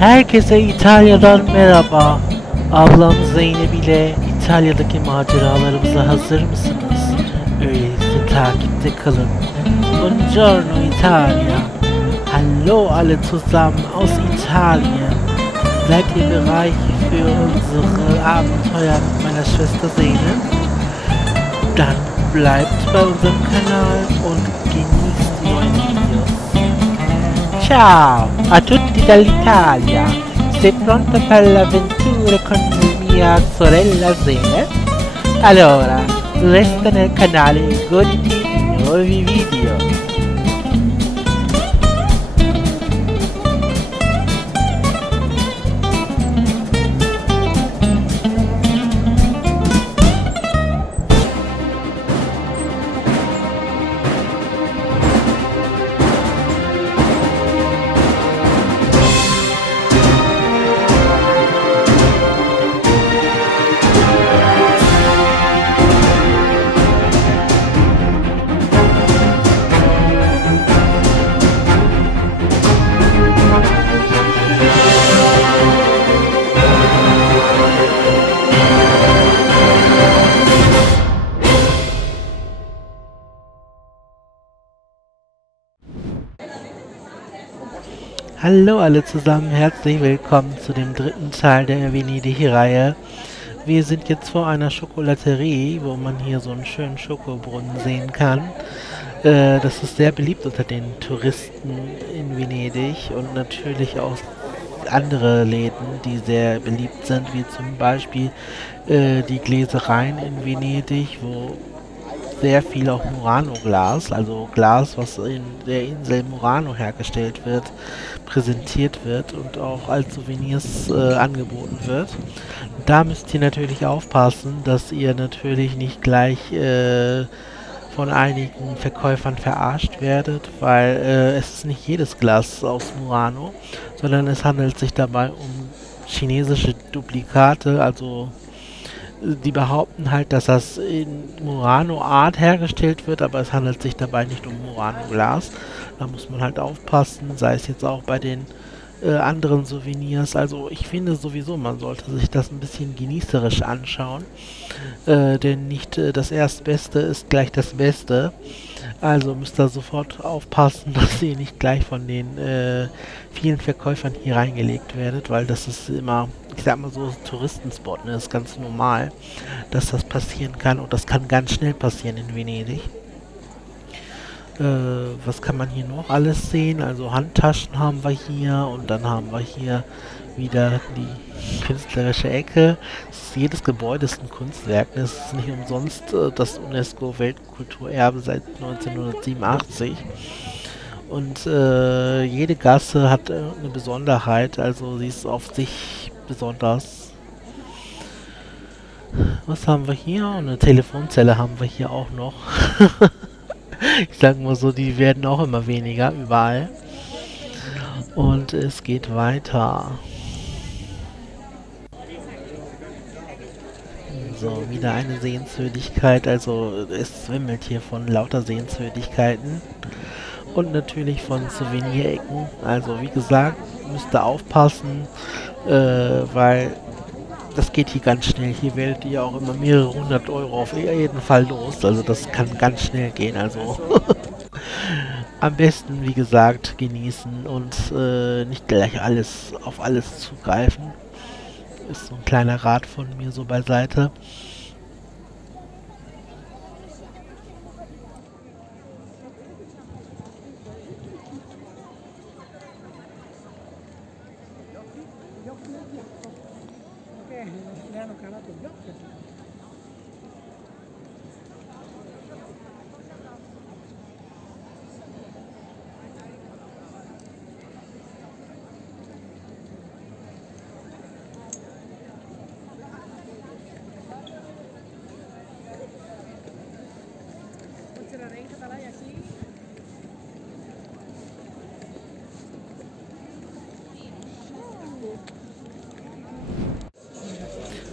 Herkese İtalya'dan merhaba. Ablam Zeynep ile İtalya'daki maceralarımıza hazır mısınız? Öyleyse takipte kalın. Buongiorno Italia. Hallo alle zusammen aus Italien. Seid ihr bereit für unsere Abenteuer mit meiner Schwester Zeynep? Dann bleibt bei unserem Kanal und genießt die neuen Videos. Ciao a tutti dall'Italia! Sei pronto per l'avventura con mia sorella Zeynep? Allora, resta nel canale e goditi i nuovi video! Hallo alle zusammen, herzlich willkommen zu dem dritten Teil der Venedig-Reihe. Wir sind jetzt vor einer Schokolaterie, wo man hier so einen schönen Schokobrunnen sehen kann. Das ist sehr beliebt unter den Touristen in Venedig und natürlich auch andere Läden, die sehr beliebt sind, wie zum Beispiel die Gläsereien in Venedig, wo sehr viel auch Murano-Glas, also Glas, was in der Insel Murano hergestellt wird, präsentiert wird und auch als Souvenirs angeboten wird. Da müsst ihr natürlich aufpassen, dass ihr natürlich nicht gleich von einigen Verkäufern verarscht werdet, weil es ist nicht jedes Glas aus Murano, sondern es handelt sich dabei um chinesische Duplikate, also die behaupten halt, dass das in Murano-Art hergestellt wird, aber es handelt sich dabei nicht um Murano-Glas. Da muss man halt aufpassen, sei es jetzt auch bei den anderen Souvenirs. Also ich finde sowieso, man sollte sich das ein bisschen genießerisch anschauen, denn nicht das Erstbeste ist gleich das Beste. Also müsst ihr sofort aufpassen, dass ihr nicht gleich von den vielen Verkäufern hier reingelegt werdet, weil das ist immer, ich sag mal so, Touristenspot, ne? Das ist ganz normal, dass das passieren kann und das kann ganz schnell passieren in Venedig. Was kann man hier noch alles sehen? Also Handtaschen haben wir hier und dann haben wir hier wieder die künstlerische Ecke. Jedes Gebäude ist ein Kunstwerk. Es ist nicht umsonst das UNESCO-Weltkulturerbe seit 1987. Und jede Gasse hat eine Besonderheit, also sie ist auf sich besonders. Was haben wir hier? Eine Telefonzelle haben wir hier auch noch. Ich sag mal so, die werden auch immer weniger überall. Und es geht weiter. So, wieder eine Sehenswürdigkeit. Also es wimmelt hier von lauter Sehenswürdigkeiten. Und natürlich von Souvenirecken. Also wie gesagt, müsst ihr aufpassen, weil das geht hier ganz schnell. Hier werdet ihr auch immer mehrere 100 Euro auf jeden Fall los. Also das kann ganz schnell gehen. Also am besten, wie gesagt, genießen und nicht gleich auf alles zugreifen. Ist so ein kleiner Rat von mir so beiseite.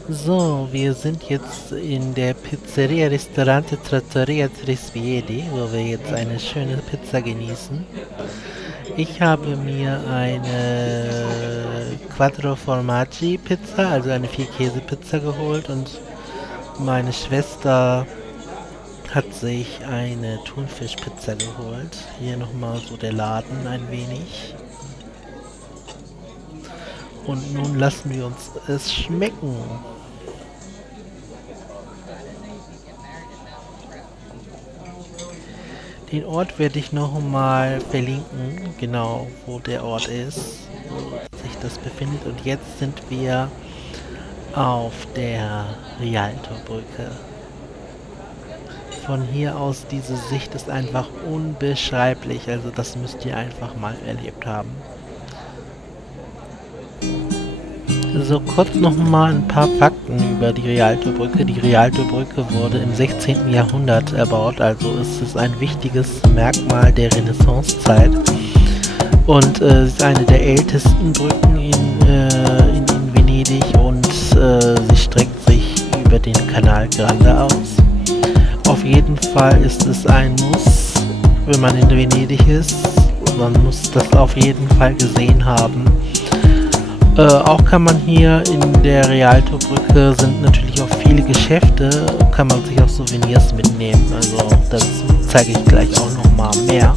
So, wir sind jetzt in der Pizzeria Ristorante Trattoria Trisviedi, wo wir jetzt eine schöne Pizza genießen. Ich habe mir eine Quattro Formaggi Pizza, also eine 4-Käse-Pizza geholt, und meine Schwester hat sich eine Thunfischpizza geholt. Hier nochmal so der Laden ein wenig. Und nun lassen wir uns es schmecken. Den Ort werde ich noch mal verlinken, genau wo der Ort ist, wo sich das befindet. Und jetzt sind wir auf der Rialtobrücke. Von hier aus, diese Sicht ist einfach unbeschreiblich, also das müsst ihr einfach mal erlebt haben. So, kurz nochmal ein paar Fakten über die Rialtobrücke. Die Rialtobrücke wurde im 16. Jahrhundert erbaut, also ist es ein wichtiges Merkmal der Renaissancezeit. Und ist eine der ältesten Brücken in Venedig, und sie streckt sich über den Canal Grande aus. Auf jeden Fall ist es ein Muss, wenn man in Venedig ist. Man muss das auf jeden Fall gesehen haben. Auch kann man hier in der Rialtobrücke, sind natürlich auch viele Geschäfte, kann man sich auch Souvenirs mitnehmen. Also das zeige ich gleich auch nochmal mehr.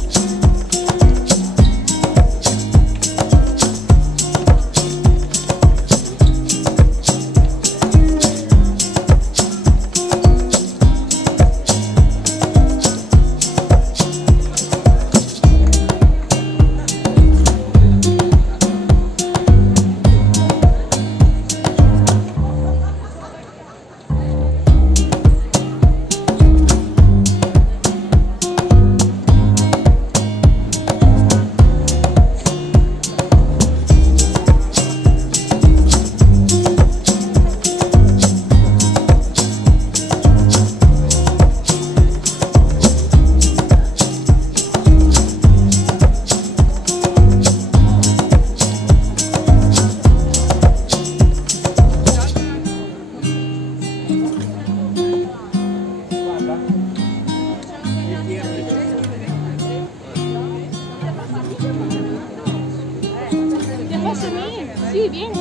Sì, vieni.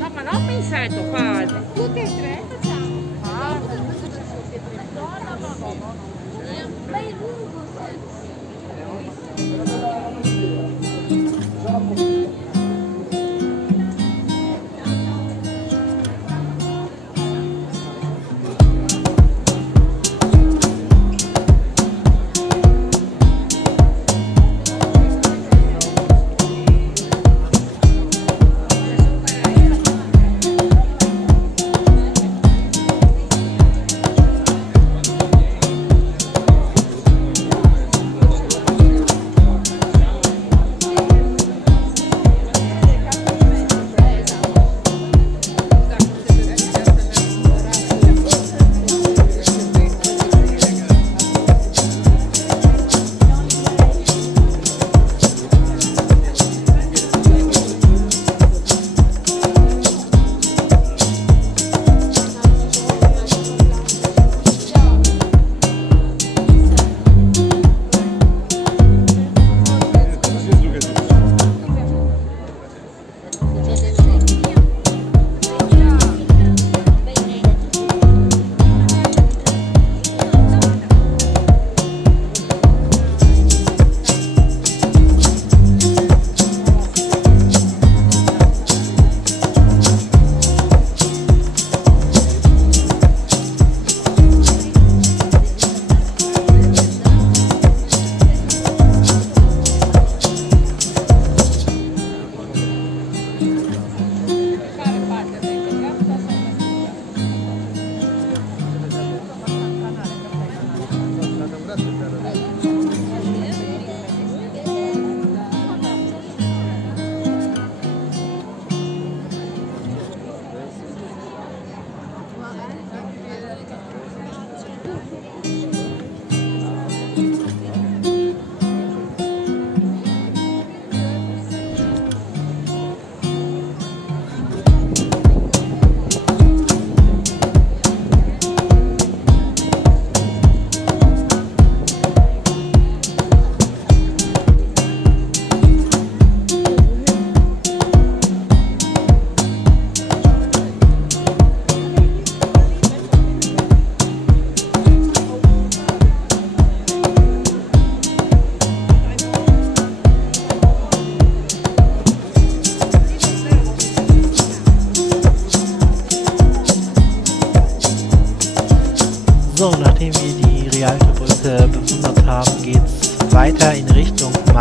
No, ma non pensato, padre. Tutte e tre facciamo. Ah,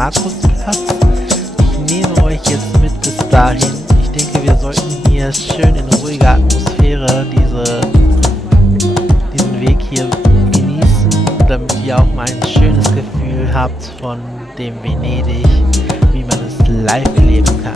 Markusplatz. Ich nehme euch jetzt mit bis dahin. Ich denke, wir sollten hier schön in ruhiger Atmosphäre diesen Weg hier genießen, damit ihr auch mal ein schönes Gefühl habt von dem Venedig, wie man es live erleben kann.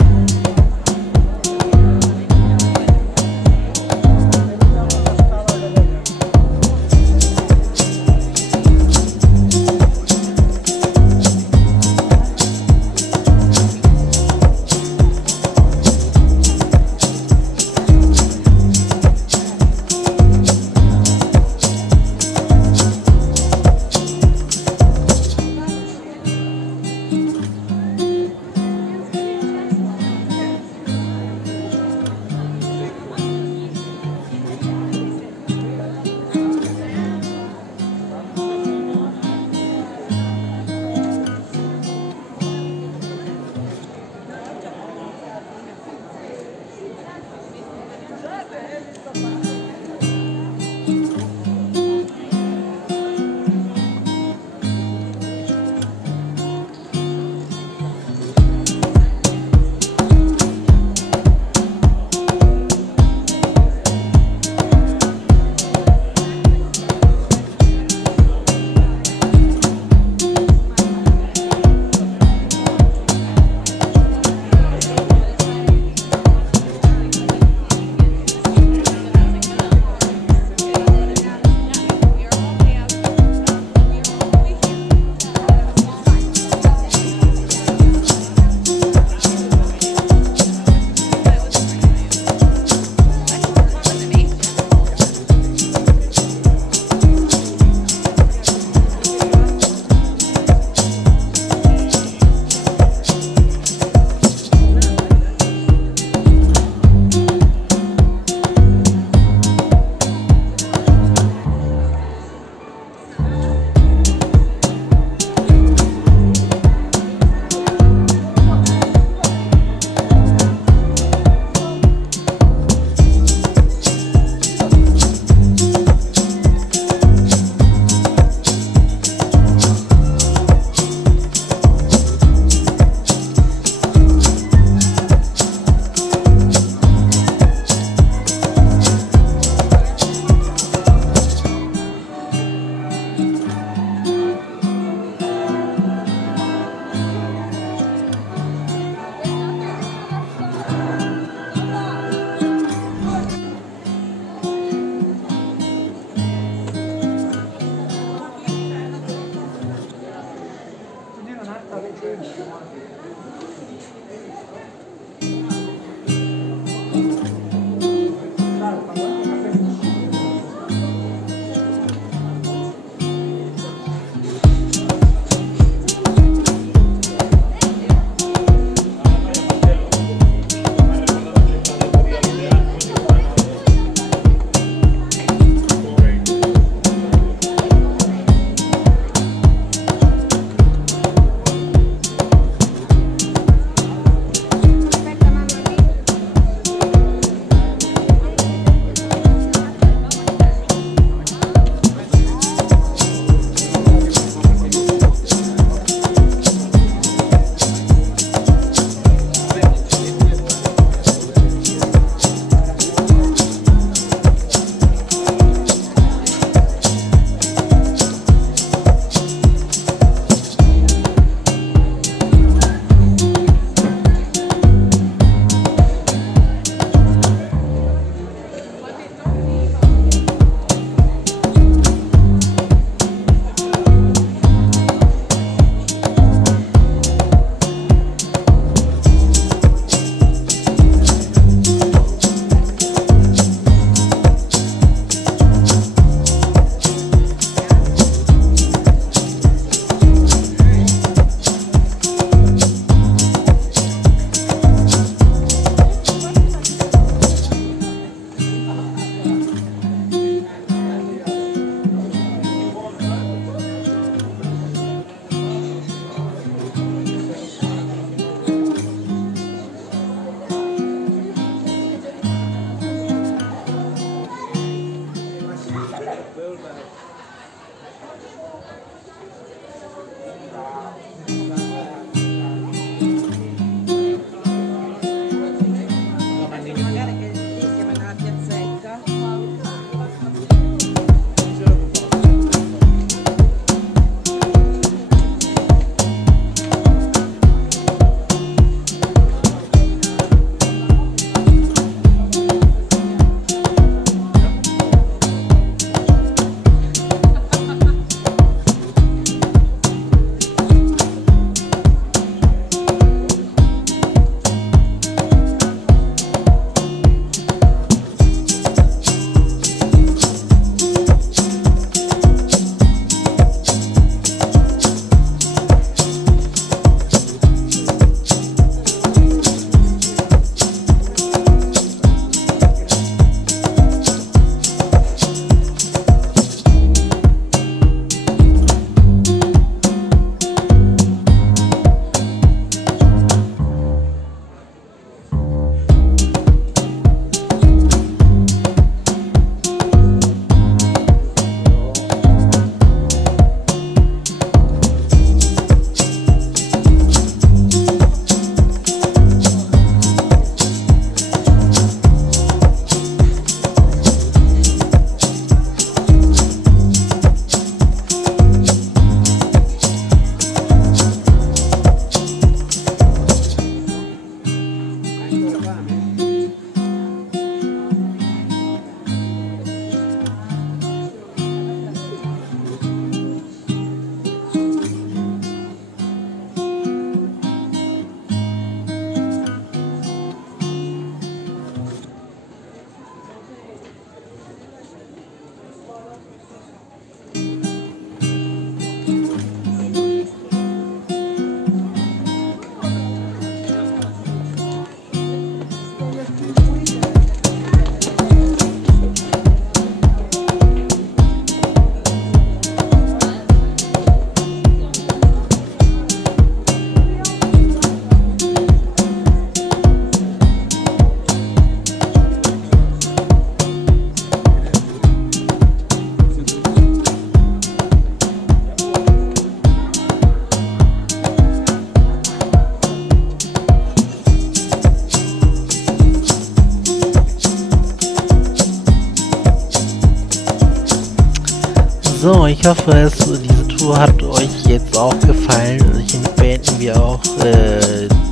So, ich hoffe, diese Tour hat euch jetzt auch gefallen. Hiermit beenden wir auch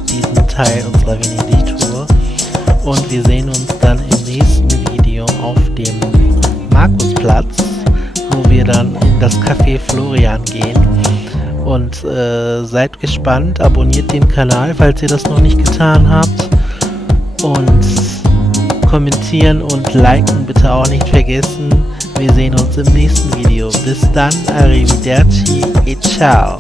diesen Teil unserer Venedig-Tour. Und wir sehen uns dann im nächsten Video auf dem Markusplatz, wo wir dann in das Café Florian gehen. Und seid gespannt, abonniert den Kanal, falls ihr das noch nicht getan habt. Und kommentieren und liken bitte auch nicht vergessen. Wir sehen uns im nächsten Video. Bis dann, arrivederci e ciao.